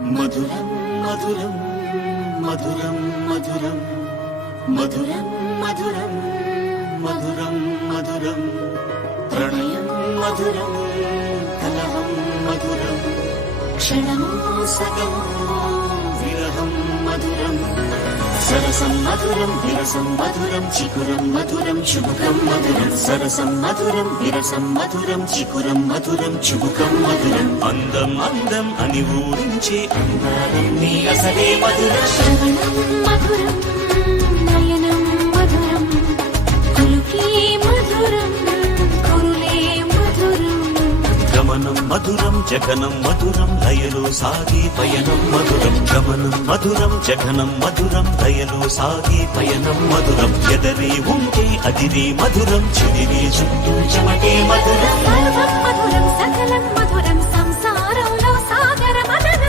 మధురం మధురం మధురం మధురం మధురం మధురం మధురం మధురం ప్రణయం మధురం కలహం మధురం క్షణమో సగమో విరహం మధురం సరసం మధురం విరసం మధురం చికురం మధురం చుబుకం మధురం సరసం మధురం విరసం మధురం చికురం మధురం చుబుకం మధురం అందం అందం అని ఊరించే అందాలన్నీ అసలే మధురం శ్రవణం మధురం నయనం మధురం కులుకే మధురం కురులే మధురం గమనం మధురం జగనం మధురం లయలో సాగే పయనం మధురం గమనం మధురం జగనం మధురం లయలో సాగే పయనం మధురం ఎదరే ఉంటే అదిరే మధురం చెదిరే చుట్టూ చెమటే మధురం సర్వం మధురం సకలం మధురం